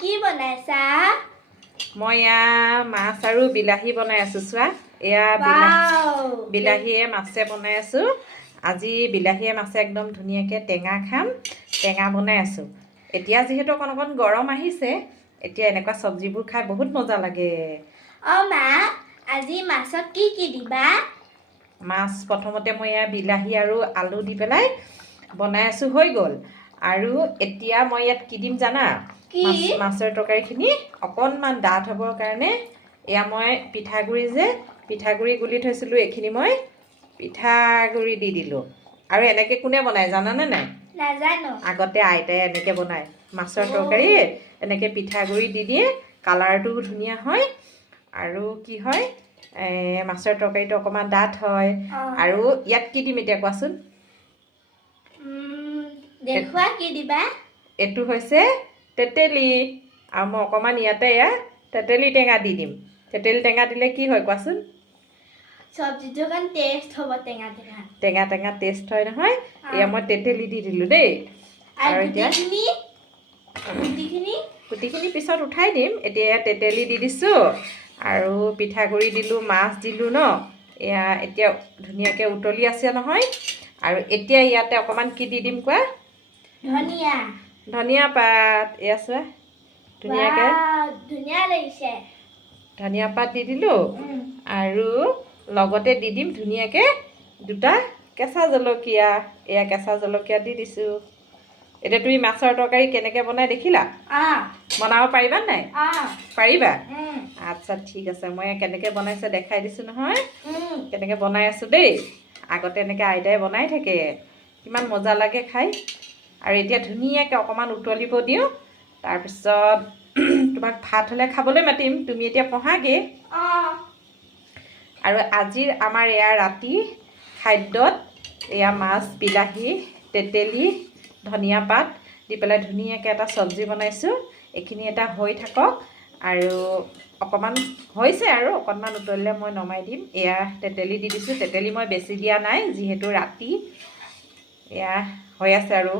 কি বনাইছা? মই মাছ আৰু বিলাহী বনাই আছো চোৱা। এয়া বিলাহীয়ে মাছে বনাই আছো। আজি বিলাহীয়ে মাছে একদম ধুনীয়াকৈ টেঙা খাম। টেঙা বনাই আছো। এতিয়া যিহেতু অকণ অকণ গৰম আহিছে, এতিয়া এনেকুৱা চব্জিবোৰ খাই বহুত মজা লাগে। মা, আজি মাছত কি কি দিবা? মাছ প্ৰথমতে মই বিলাহী আৰু আলু দি পেলাই বনাই আছো, হৈ গ'ল। আৰু এতিয়া মই ইয়াত কি দিম জানা? কি? মাছৰ তৰকাৰীখিনি অকণমান ডাঠ হ'বৰ কাৰণে এয়া মই পিঠাগুড়ি গুলি থৈছিলোঁ, এইখিনি মই পিঠাগুড়ি দি দিলোঁ। আৰু এনেকৈ কোনে বনাই জানানে নাই? নাজানো। আগতে আইতাই এনেকৈ বনায় মাছৰ তৰকাৰী। এনেকৈ পিঠাগুড়ি দি দিয়ে, কালাৰটোও ধুনীয়া হয়। আৰু কি হয়, মাছৰ তৰকাৰীটো অকণমান ডাঠ হয়। আৰু ইয়াত কি দিম এতিয়া কোৱাচোন? দেখুৱা কি দিবা? এইটো হৈছে তেতেলী। আৰু মই অকণমান ইয়াতে তেতেলী টেঙা দি দিম। তেতেলী টেঙা দিলে কি হয় কোৱাচোন? চব্জিটো অকণ টেষ্ট হ'ব। টেঙা টেঙা টেষ্ট হয় নহয়। এয়া মই তেতেলী দি দিলোঁ দেই। আৰু এতিয়া গুটিখিনি পিছত উঠাই দিম। এতিয়া তেতেলী দি দিছোঁ আৰু পিঠাগুড়ি দিলোঁ, মাছ দিলোঁ ন। এয়া এতিয়া ধুনীয়াকৈ উতলি আছে নহয়। আৰু এতিয়া ইয়াতে অকণমান কি দি দিম কোৱা? ধনিয়া পাত। এয়া চোৱা ধুনীয়াকৈ ধুনীয়া লাগিছে। ধনিয়া পাত দি দিলোঁ। আৰু লগতে দি দিম ধুনীয়াকৈ দুটা কেঁচা জলকীয়া। এয়া কেঁচা জলকীয়া দি দিছোঁ। এতিয়া তুমি মাছৰ তৰকাৰী কেনেকৈ বনাই দেখিলা? বনাব পাৰিবা নাই? পাৰিবা? আচ্ছা, ঠিক আছে। মই কেনেকৈ বনাইছে দেখাই দিছোঁ নহয়। কেনেকৈ বনাই আছোঁ দেই। আগতে এনেকৈ আইতাই বনাই থাকে, কিমান মজা লাগে খাই। আৰু এতিয়া ধুনীয়াকৈ অকণমান উতলিব দিওঁ। তাৰপিছত তোমাক ভাত হ'লে খাবলৈ মাতিম, তুমি এতিয়া পঢ়াগৈ। আৰু আজিৰ আমাৰ ৰাতি খাদ্যত মাছ, বিলাহী, তেতেলী, ধনিয়া পাত দি পেলাই ধুনীয়াকৈ এটা চব্জি বনাইছোঁ। এইখিনি হৈ থাকক। আৰু অকণমান হৈছে, আৰু অকণমান উতলিলে মই নমাই দিম। তেতেলী দি দিছোঁ। তেতেলী মই বেছি দিয়া নাই, যিহেতু ৰাতি হৈ আছে আৰু